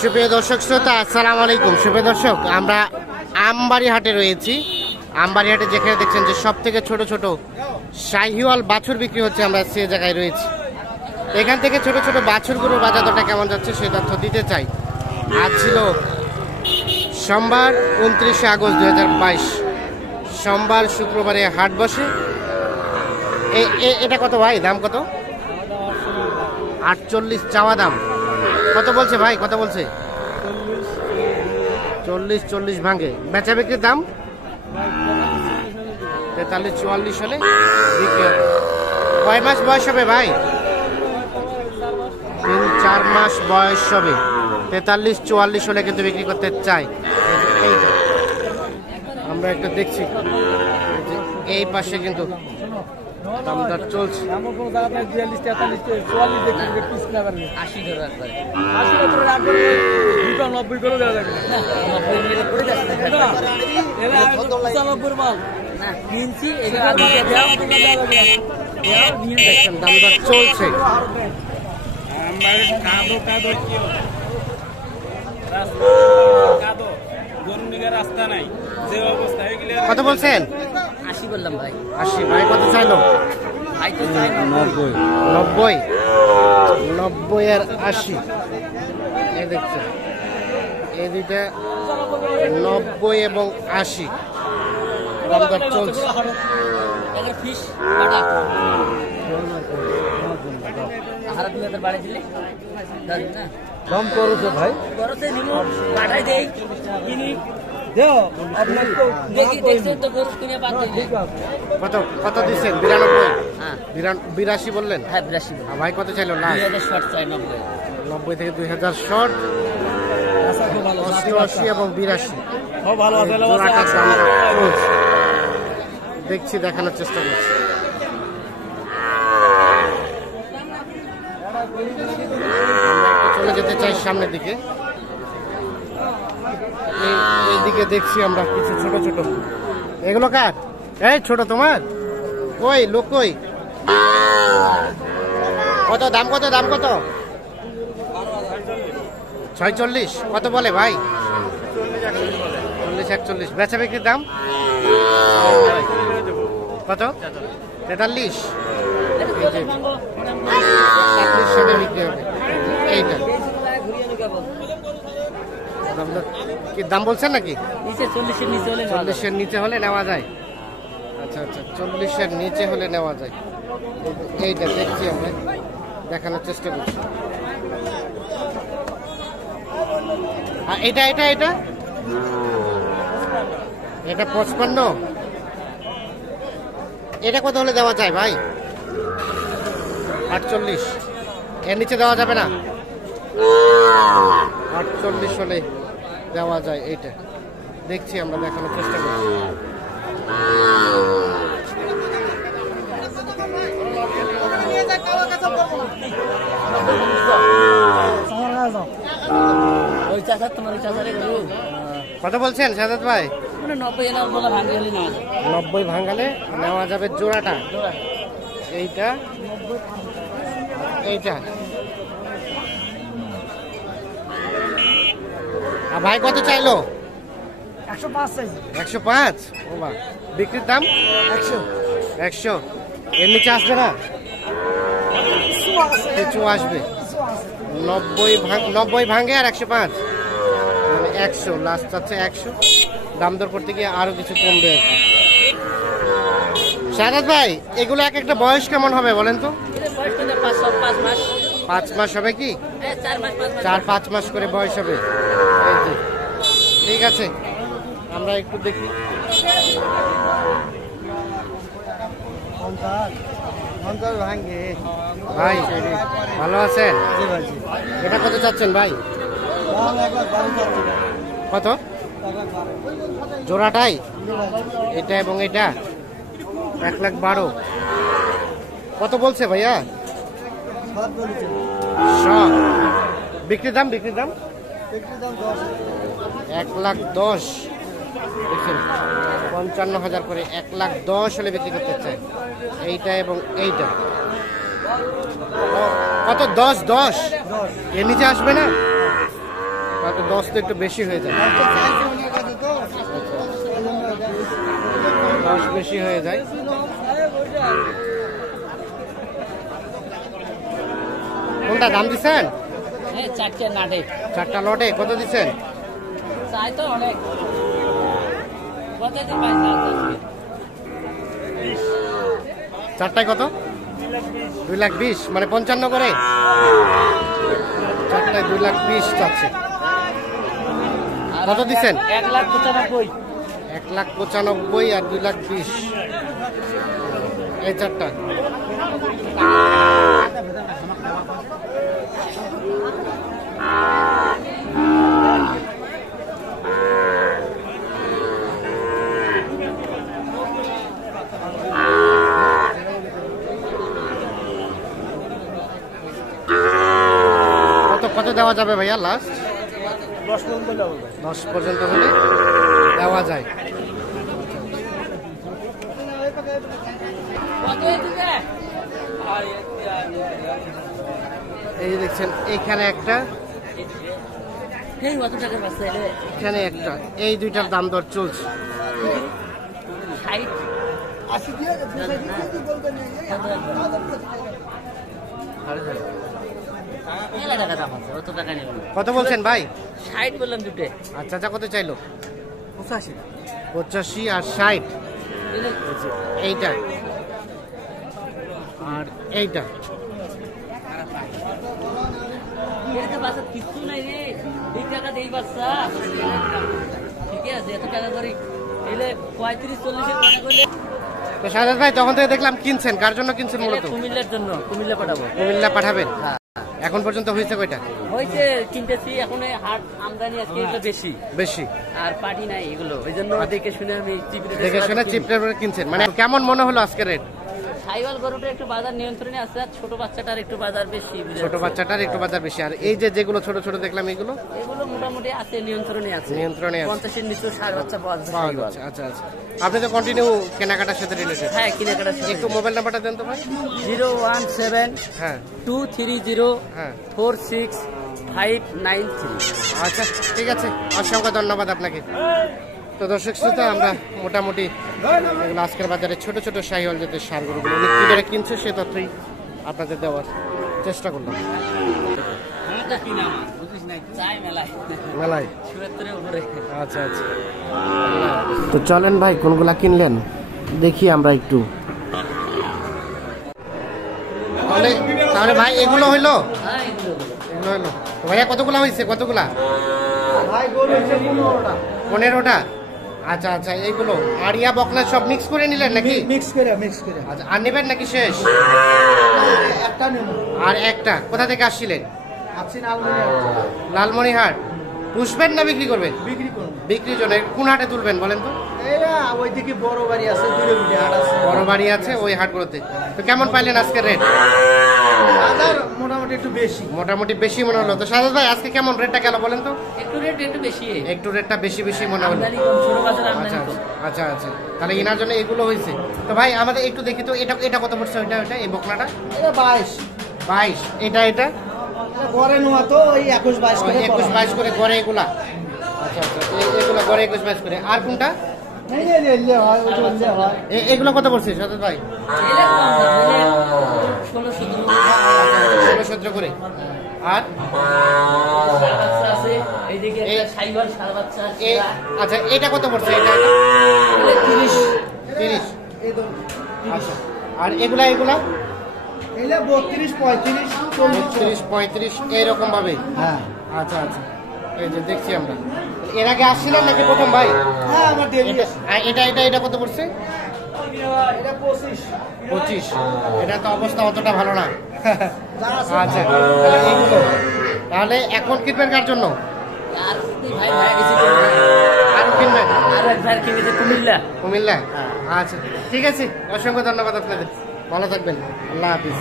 সুপ্রিয় দর্শক শ্রোতা, আসসালামু আলাইকুম। সুপ্রিয় দর্শক, আমরা আমবাড়ি হাটে রয়েছি। আমবাড়ি হাটে যেখানে দেখছেন যে সব থেকে ছোট ছোট শাহিওয়াল বাছুর বিক্রি হচ্ছে, আমরা সে জায়গায় রয়েছি। এখান থেকে ছোট ছোট বাছুরগুলোর বাজার দরটা কেমন যাচ্ছে সেই তথ্য দিতে চাই। আজ ছিল সোমবার 29শে আগস্ট 2022। সোমবার শুক্রবারে হাট বসে। এটা কত ভাই, দাম কত? 48 চাওয়া দাম। কত বলছে ভাই, কত বলছে? 40 ভাঙে। বেচা বিক্রির দাম 43-44 হলে বিক্রি হবে। কয় মাস বয়স হবে ভাই? 3-4 মাস বয়স হবে। 43-44 হলে কিন্তু বিক্রি করতে চাই। আমরা একটা দেখছি এই পাশে কিন্তু দামদার চলছে। দামদার চলছে। রাস্তা নাই, যে অবস্থা কত বলছেন? 80 বললাম ভাই। 80 ভাই কত চাইলো? 90 আর 80। এই দেখছেন এই দুইটা 90 এবং 80 দামদার চলছে। কম করছে ভাই, কত কত দিচ্ছেন? 82 বললেন? হ্যাঁ 82। ভাই কত চাইলো? না 90 থেকে 2000 শর্ট, 80 এবং 82। দেখছি, দেখানোর চেষ্টা করছি। চলে যেতে চাই সামনের দিকে। এইদিকে দেখছি আমরা কিছু ছোট ছোট। এগুলো কার? এই ছোট তোমার? কই লোক কই? কত দাম, কত দাম, কত? 46 কত বলে ভাই? 40-41। বেচা বিক্রির দাম কত? 43 বিক্রি হবে। এইটা কি দাম বলছেন নাকি? 40-এর নিচে হলে নেওয়া যায়। আচ্ছা আচ্ছা, 40-এর নিচে হলে নেওয়া যায়। এইটা দেখছি, আমরা দেখানোর চেষ্টা করছি। এটা এটা এটা এটা 55। এটা কত হলে দেওয়া যায় ভাই? 48। এর নিচে দেওয়া যাবে না? 48 হলে দেওয়া যায়। এইটা দেখছি, আমরা দেখানোর চেষ্টা করছি। কত বলছেন সাদাত ভাই? 90 ভাঙালে নেওয়া যাবে জোড়াটা। এইটা এইটা ভাই কত চাইলো? 105। ও বা, বিক্রির দাম 100। এর নিচে আসবে না? কিছু আসবে। 90 ভাঙে আর 105 মানে 100 লাস্ট আছে। 100 দাম দর করতে গিয়ে আরো কিছু কমবে আর কি। সাদাত ভাই, এগুলো এক একটা বয়স কেমন হবে বলেন তো? 5 মাস হবে কি? 4-5 মাস করে বয়স হবে। ঠিক আছে, আমরা একটু দেখি। ভাই ভালো আছেন? এটা কত চাচ্ছেন ভাই? কত জোড়াটাই? এটা এবং এটা 1,12,000। কত বলছে ভাইয়া? বিক্রির দাম? বিক্রির দাম 1,10,000। দেখছেন 55,000 করে। 1,10,000 হলে বিক্রি করতে চাই। এইটা এবং এইটা কত 10 10 এর নিচে আসবে না? কত 10 তো একটু বেশি হয়ে যায়। 10 বেশি হয়ে যায়। কোনটা দাম দিচ্ছেন? চারটে নাটে 4টা লটে কত দিচ্ছেন? চাই তো অনেক কত দিন ভাই 4টায় কত? 2,20,000 মানে 55 করে। 4টায় 2,20,000 চাচ্ছে। কত দিচ্ছেন? 1,95,000 1,95,000 আর 2,20,000 এই 4টা। কত দেওয়া যাবে ভাইয়া লাস্ট? 10 পর্যন্ত হলে দেওয়া যায়। এই যে দেখছেন এইখানে একটা, কত টাকা বাচ্চা এলে এখানে একটা, এই দুইটার দাম দর চলছে। 60 টাকা দাম আছে, অত টাকা নেই। কত বলছেন ভাই? 60 বললাম দুটো। আচ্ছা আচ্ছা, কত চাইলো? 85 85 আর 60। এইটা আর এইটা এর বাচ্চা কিছু নাই রে, 2 টাকা দেই বাচ্চা। ঠিক আছে, এত টাকা করে এলে 35-40 টাকা করে। তো সাজাদ ভাই তখন থেকে দেখলাম কিনছেন, কার জন্য কিনছেন মূলত? কুমিল্লার জন্য, কুমিল্লা পাঠাবো। কুমিল্লা পাঠাবেন? হ্যাঁ। এখন পর্যন্ত হয়েছে কয়টা? হয়েছে কিনতেছি, এখন এই হাট আমদানি আজকে এগুলো বেশি বেশি আর পাটি নাই এগুলো, ওই জন্য দেখে শুনে আমি দেখে শুনে চিপটা কিনছেন। মানে কেমন মনে হলো আজকে রেট? সাইওয়াল গরুটা একটু বাজার নিয়ন্ত্রণে আছে, আর ছোট বাচ্চাটার একটু বাজার বেশি। ছোট বাচ্চাটার একটু বাজার বেশি। আর এই যে যেগুলো ছোট ছোট দেখলাম এগুলো এগুলো মোটামুটি আছে, নিয়ন্ত্রণে আছে। নিয়ন্ত্রণে আছে। 50-এর নিচে ষাঁড় বাচ্চা পাওয়া যায়। পাওয়া যাচ্ছে। আচ্ছা আচ্ছা, আপনি তো কন্টিনিউ কেনাকাটার সাথে রিলেটেড। হ্যাঁ, কেনাকাটা একটু মোবাইল নাম্বারটা দেন তো ভাই। 017-230 হ্যাঁ 46-593। আচ্ছা ঠিক আছে, অসংখ্য ধন্যবাদ আপনাকে। তো দর্শক শ্রোতা, আমরা মোটামুটি এগুলো আজকের বাজারে ছোট ছোট শাহিওয়াল জাতের ষাঁড় গরুগুলো কি দরে কিনছে সে তথ্যই আপনাদের দেওয়ার চেষ্টা করলাম। মেলায় আচ্ছা আচ্ছা, তো চলেন ভাই কোনগুলা কিনলেন দেখি আমরা একটু। তাহলে ভাই এগুলো হইলো, এগুলো হইলো। তো ভাইয়া কতগুলা হয়েছে? কতগুলা? 15টা। আচ্ছা আচ্ছা, এইগুলো আরিয়া বকলা সব মিক্স করে নিলেন নাকি? মিক্স করে আচ্ছা, আর নেবেন নাকি শেষ? একটা নেব। আর একটা কোথা থেকে আসছিলেন? আপনি লালমনিরহাট। পুষবেন না বিক্রি করবেন? বিক্রি করুন। বিক্রির জন্য কোন হাটে তুলবেন বলেন তো? এরা ওইদিকে বড় বাড়ি আছে, দূরে দূরে হাট আছে। বড় বাড়ি আছে ওই হাটগুলোতে। তো কেমন পাইলেন আজকে রেট? বাজার মোটামুটি একটু বেশি। মোটামুটি বেশি মনে হলো। তো সাজাদ ভাই আজকে কেমন রেটটা গেল বলেন তো? একটু রেট একটু বেশি, একটু রেটটা বেশি বেশি মনে হলো। আমদানি কম, ছোট বাজার আচ্ছা আমদানি কম। আচ্ছা আচ্ছা, তাহলে এনার জন্য এগুলো হয়েছে। তো ভাই আমাদের একটু দেখি তো, এটা এটা কত পড়ছে? ওইটা ওইটা এই বকনাটা এটা 22। 22। এটা এটা ঘরে নেওয়া তো ওই 21-22 করে। 21-22 করে গড়ে এগুলা। আচ্ছা আচ্ছা, এগুলো গড়ে 21-22 করে। আর কোনটা? হয় ওই চললে হয়। এগুলো কত পড়ছে সাজাদ ভাই? এলে কম দাম, এলে 16-17 16-17 করে। আর ষাঁড় বাচ্চা আছে, এইদিকে একটা সাইওয়াল ষাঁড় বাচ্চা আছে। আচ্ছা, এটা কত পড়ছে? এটা এলে 30। 30। এই তো আচ্ছা, আর এগুলা এগুলা এলে 32-35 40। 30-35 এইরকম ভাবে। হ্যাঁ আচ্ছা আচ্ছা, এই যে দেখছি আমরা। এর আগে আসছিলেন নাকি প্রথম ভাই? হ্যাঁ, আমার দেরি এটা আছে। এটা এটা এটা কত পড়ছে? এটা 25। 25। এটা তো অবস্থা অতটা ভালো না। যা আছে আচ্ছা, তাহলে এইগুলো তাহলে এখন কিনবেন কার জন্য? আর ভাই ভাই বেশি করবে। আর কিনবেন? আর এক ভাই কিনেছে কুমিল্লা। কুমিল্লা? আচ্ছা ঠিক আছে, অসংখ্য ধন্যবাদ আপনাদের, ভালো থাকবেন, আল্লাহ হাফিজ।